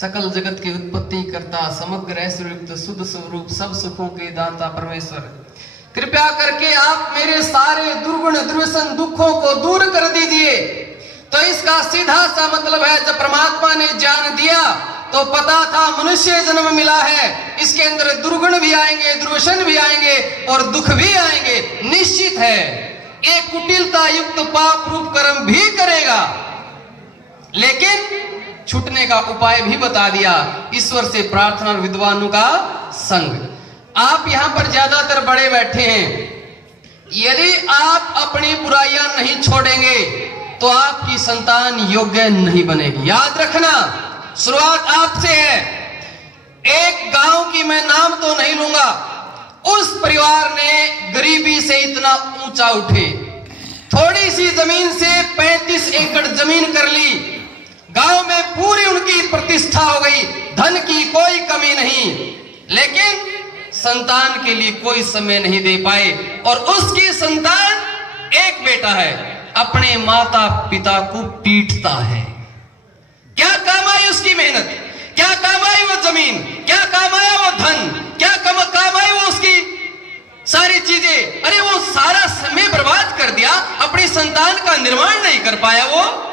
सकल जगत की उत्पत्ति करता, समग्र ऐश्वर्युक्त शुद्ध स्वरूप, सब सुखों के दाता परमेश्वर, कृपया करके आप मेरे सारे दुर्गुण दुर्व्यसन दुखों को दूर कर दीजिए। तो इसका सीधा सा मतलब है, जब परमात्मा ने ज्ञान दिया तो पता था मनुष्य जन्म मिला है, इसके अंदर दुर्गुण भी आएंगे, दुर्व्यसन भी आएंगे और दुख भी आएंगे, निश्चित है। एक कुटिलता युक्त पाप रूप कर्म भी करेगा, लेकिन छूटने का उपाय भी बता दिया, ईश्वर से प्रार्थना और विद्वानों का संग। आप यहां पर ज्यादातर बड़े बैठे हैं, यदि आप अपनी बुराइयां नहीं छोड़ेंगे तो आपकी संतान योग्य नहीं बनेगी। याद रखना, शुरुआत आपसे है। एक गांव की मैं नाम तो नहीं लूंगा, उस परिवार ने गरीबी से इतना ऊंचा उठे, थोड़ी सी जमीन से 35 एकड़ जमीन कर ली, गांव में पूरी उनकी प्रतिष्ठा हो गई, धन की कोई कमी नहीं, लेकिन संतान के लिए कोई समय नहीं दे पाए। और उसकी संतान एक बेटा है, अपने माता पिता को पीटता है। क्या काम आई उसकी मेहनत, क्या काम आई वो जमीन, क्या काम आया वो धन, क्या काम आई वो उसकी सारी चीजें। अरे वो सारा समय बर्बाद कर दिया, अपनी संतान का निर्माण नहीं कर पाया वो।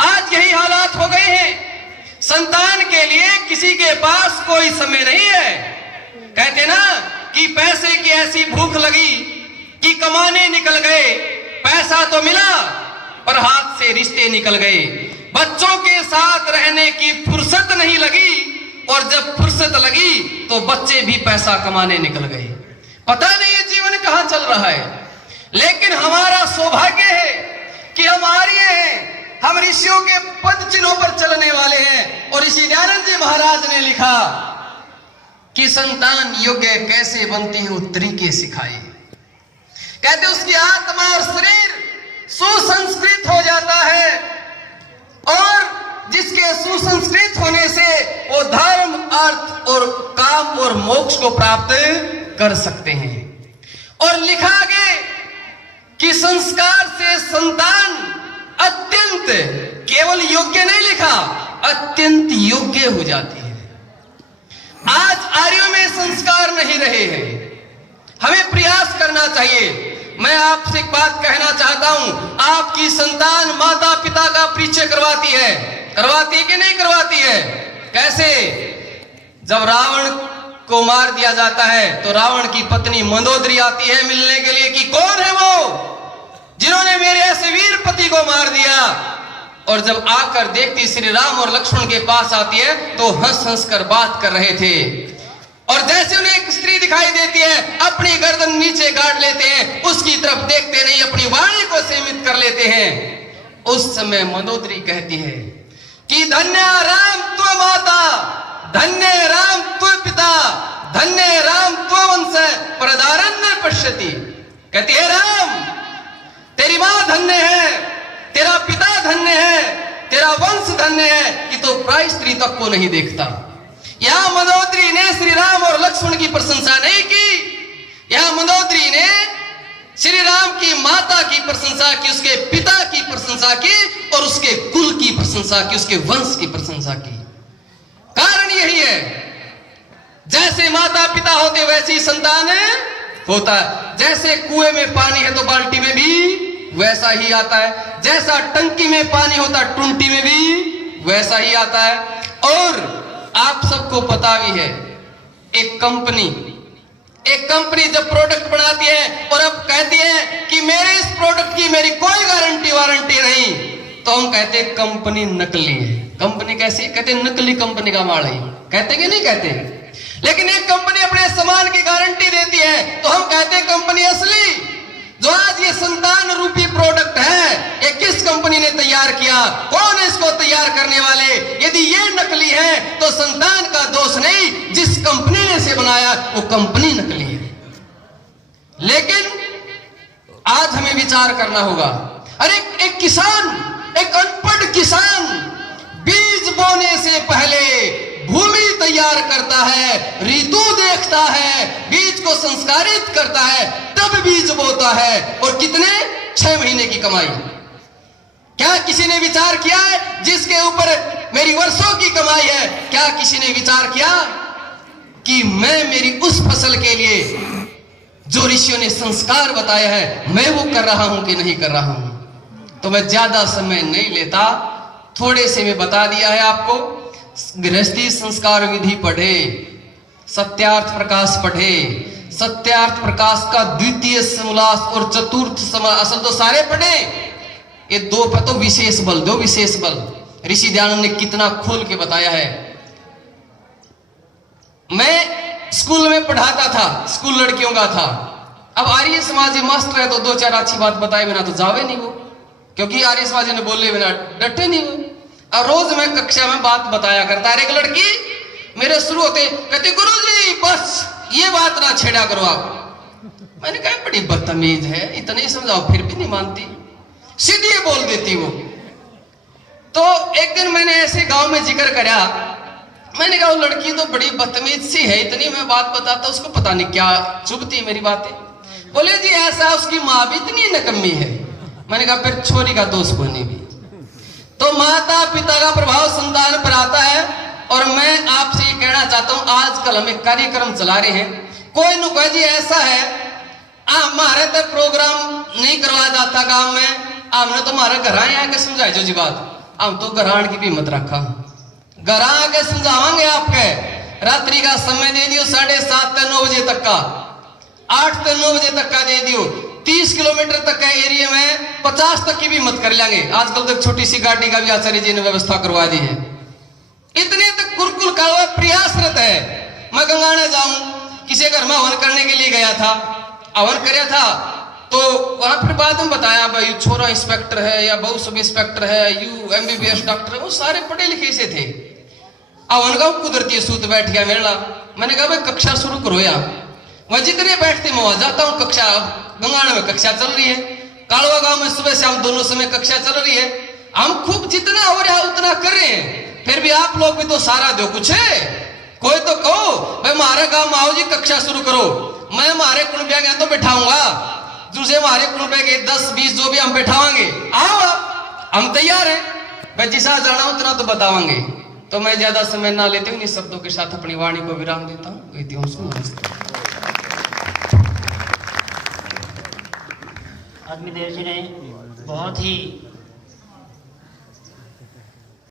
आज यही हालात हो गए हैं, संतान के लिए किसी के पास कोई समय नहीं है। कहते ना कि पैसे की ऐसी भूख लगी कि कमाने निकल गए, पैसा तो मिला पर हाथ से रिश्ते निकल गए। बच्चों के साथ रहने की फुर्सत नहीं लगी, और जब फुर्सत लगी तो बच्चे भी पैसा कमाने निकल गए। पता नहीं ये जीवन कहां चल रहा है, लेकिन हमारा सौभाग्य है कि हम आर्य हैं, हम ऋषियों के पद चिन्हों पर चलने वाले हैं। और ऋषि दयानंद जी महाराज ने लिखा कि संतान योग्य कैसे बनती है, वो तरीके सिखाए। कहते उसकी आत्मा और शरीर सुसंस्कृत हो जाता है, और जिसके सुसंस्कृत होने से वो धर्म, अर्थ और काम और मोक्ष को प्राप्त कर सकते हैं। और लिखा आगे कि संस्कार से संतान अत्यंत, केवल योग्य नहीं लिखा, अत्यंत योग्य हो जाती है। आज आर्यों में संस्कार नहीं रहे हैं, हमें प्रयास करना चाहिए। मैं आपसे एक बात कहना चाहता हूं, आपकी संतान माता पिता का परिचय करवाती है कि नहीं करवाती है? कैसे? जब रावण को मार दिया जाता है तो रावण की पत्नी मंदोदरी आती है मिलने के लिए कि कौन है वो जिन्होंने मेरे ऐसे वीर पति को मार दिया। और जब आकर देखती श्री राम और लक्ष्मण के पास आती है तो हंस हंस कर बात कर रहे थे, और जैसे उन्हें एक स्त्री दिखाई देती है अपनी गर्दन नीचे गाड़ लेते हैं, उसकी तरफ देखते नहीं, अपनी वाणी को सीमित कर लेते हैं। उस समय मंदोदरी कहती है कि धन्य राम त्व माता, धन्य राम त्व पिता, धन्य राम त्व वंश प्रदारण्य पश्यति। कहती है राम तेरी मां धन्य है, तेरा पिता धन्य है, तेरा वंश धन्य है कि तो प्राय स्त्री तक को नहीं देखता। यहां मंदोदरी ने श्री राम और लक्ष्मण की प्रशंसा नहीं की, यहां मंदोदरी ने श्री राम की माता की प्रशंसा की, उसके पिता की प्रशंसा की, और उसके कुल की प्रशंसा की, उसके वंश की प्रशंसा की। कारण यही है, जैसे माता पिता होते वैसी संतान होता है। जैसे कुएं में पानी है तो बाल्टी में भी वैसा ही आता है, जैसा टंकी में पानी होता टुंटी में भी वैसा ही आता है। और आप सबको पता भी है, एक कंपनी जब प्रोडक्ट बनाती है और अब कहती है कि मेरे इस प्रोडक्ट की मेरी कोई गारंटी वारंटी नहीं, तो हम कहते हैं कंपनी नकली है। कंपनी कैसी? कहते नकली कंपनी का माल है, कहते कि नहीं कहते? लेकिन एक कंपनी अपने सामान की गारंटी देती है तो हम कहते हैं कंपनी असली। जो आज ये संतान रूपी प्रोडक्ट है, ये किस कंपनी ने तैयार किया, कौन है इसको तैयार करने वाले? यदि ये नकली है तो संतान का दोष नहीं, जिस कंपनी ने इसे बनाया वो कंपनी नकली है। लेकिन आज हमें विचार करना होगा। अरे एक किसान, एक अनपढ़ किसान बीज बोने से पहले भूमि तैयार करता है, ऋतु देखता है, बीज को संस्कारित करता है, तब बीज बोता है। और कितने? 6 महीने की कमाई। क्या किसी ने विचार किया है जिसके ऊपर मेरी वर्षों की कमाई है? क्या किसी ने विचार किया कि मैं मेरी उस फसल के लिए जो ऋषियों ने संस्कार बताया है मैं वो कर रहा हूं कि नहीं कर रहा हूं? तो मैं ज्यादा समय नहीं लेता, थोड़े से में बता दिया है आपको। गृहस्थी संस्कार विधि पढ़े, सत्यार्थ प्रकाश पढ़े, सत्यार्थ प्रकाश का द्वितीय समोल्लास और चतुर्थ समोल्लास, असल तो सारे पढ़े, ये दो पर तो विशेष बल दो, विशेष बल। ऋषि दयानंद ने कितना खोल के बताया है। मैं स्कूल में पढ़ाता था, स्कूल लड़कियों का था। अब आर्य समाजी मास्टर है तो दो चार अच्छी बात बताए बिना तो जावे नहीं वो, क्योंकि आर्य समाजी ने बोले बिना डटे नहीं वो। और रोज मैं कक्षा में बात बताया करता है। एक लड़की मेरे शुरू होते कहती गुरुजी बस ये बात ना छेड़ा करो आप। मैंने कहा बड़ी बदतमीज है, इतने समझाओ फिर भी नहीं मानती, सीधी बोल देती वो। तो एक दिन मैंने ऐसे गांव में जिक्र करा, मैंने कहा वो लड़की तो बड़ी बदतमीज सी है, इतनी मैं बात बताता उसको पता नहीं क्या चुभती मेरी बातें। बोले जी ऐसा उसकी माँ भी इतनी नकम्मी है। मैंने कहा फिर छोरी का दोष कोई भी। तो माता पिता का प्रभाव संतान पर आता है। और मैं आपसे ये कहना चाहता हूं, आजकल हम एक कार्यक्रम चला रहे हैं, कोई न कोई जी ऐसा है हमारे तक प्रोग्राम नहीं करवा जाता गांव में, हमने तो हमारे घर आके समझाए जो जी बात, हम तो घरान की भी हिम्मत रखा, घर आके समझावांगे आपके। रात्रि का समय दे दियो 7:30 से 9 बजे तक का, 8 से 9 बजे तक का दे दियो। 30 किलोमीटर तक के एरिया में 50 तक की भी हिम्मत कर लेंगे। आजकल तक छोटी सी गाड़ी का भी आचार्य जी ने व्यवस्था करवा दी है। इतने तक गुरुकुल का प्रयासरत है। मैं गंगाने जाऊं, किसी घर में हवन करने के लिए गया था, हवन कराया था, तो वहां फिर बाद में बताया भाई छोरा इंस्पेक्टर है या बहु सब इंस्पेक्टर है, यू MBBS डॉक्टर है, वो सारे पढ़े लिखे से थे। हवन का कुदरती सूत बैठ गया मेरा। मैंने कहा भाई कक्षा शुरू करो यार। वह जितने बैठते मैं वहां जाता हूँ, कक्षा गंगाना में कक्षा चल रही है, कालवा गांव में सुबह शाम दोनों समय कक्षा चल रही है। हम खूब जितना हो रहा है उतना कर रहे हैं, फिर भी आप लोग भी तो सारा दो कुछ है। कोई तो कहो भाई हमारे गांव में आओ जी कक्षा शुरू करो, मैं हमारे कुनबिया गया तो बैठाऊंगा, दूसरे हमारे कुनबे के 10-20 जो भी हम बैठावांगे, आओ हम तैयार हैं, मैं जिसा जाना उतना तो बतावांगे। तो मैं ज्यादा समय ना लेते हुए इन शब्दों के साथ अपनी वाणी को विराम देता हूँ। अग्निदेव जी ने बहुत ही